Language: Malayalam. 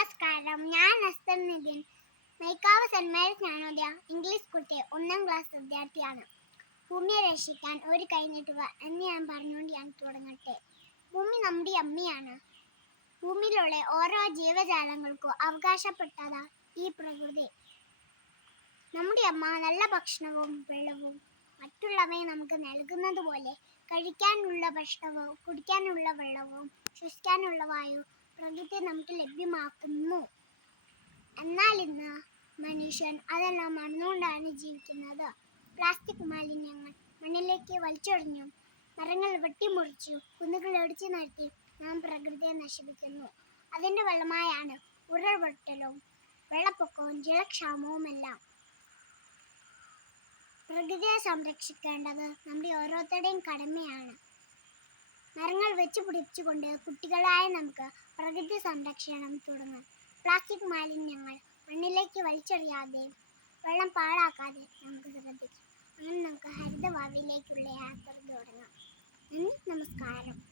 നമസ്കാരം. ഞാൻ Esther Nithin. Maikkavu saint Mary's English കുട്ടി ഒന്നാം ക്ലാസ് വിദ്യാർത്ഥിയാണ്. ഭൂമിയെ രക്ഷിക്കാൻ ഒരു കൈ നീട്ടുക എന്ന് ഞാൻ പറഞ്ഞുകൊണ്ട് ഞാൻ തുടങ്ങട്ടെ. ഭൂമി നമ്മുടെ അമ്മയാണ്. ഭൂമിയിലുള്ള ഓരോ ജീവജാലങ്ങൾക്കും അവകാശപ്പെട്ടതാ ഈ പ്രകൃതി. നമ്മുടെ അമ്മ നല്ല ഭക്ഷണവും വെള്ളവും മറ്റുള്ളവയെ നമുക്ക് നൽകുന്നത് പോലെ കഴിക്കാനുള്ള ഭക്ഷണവും കുടിക്കാനുള്ള വെള്ളവും ശ്വസിക്കാനുള്ള വായു പ്രകൃതി നമുക്ക് ലഭ്യമാക്കുന്നു. എന്നാൽ ഇന്ന് മനുഷ്യൻ അതെല്ലാം മണ്ണുകൊണ്ടാണ് ജീവിക്കുന്നത്. പ്ലാസ്റ്റിക് മാലിന്യങ്ങൾ മണ്ണിലേക്ക് വലിച്ചൊടിഞ്ഞു മരങ്ങൾ വെട്ടിമുറിച്ചു കുന്നുകൾ ഒടിച്ചു നടത്തി നാം പ്രകൃതിയെ നശിപ്പിക്കുന്നു. അതിന്റെ വെള്ളമായാണ് ഉരുൾപൊട്ടലും വെള്ളപ്പൊക്കവും ജലക്ഷാമവുമെല്ലാം പ്രകൃതിയെ സംരക്ഷിക്കേണ്ടത് നമ്മുടെ ഓരോരുത്തരുടെയും കടമയാണ്. മരങ്ങൾ വെച്ച് പിടിച്ചുകൊണ്ട് കുട്ടികളായ നമുക്ക് പ്രകൃതി സംരക്ഷണം തുടങ്ങാം. പ്ലാസ്റ്റിക് മാലിന്യങ്ങൾ മണ്ണിലേക്ക് വലിച്ചെറിയാതെ വെള്ളം പാഴാക്കാതെ നമുക്ക് ശ്രദ്ധിക്കാം. അങ്ങനെ നമുക്ക് ഹരിതഭാവിയിലേക്കുള്ള യാത്ര തുടങ്ങാം. നന്ദി നമസ്കാരം.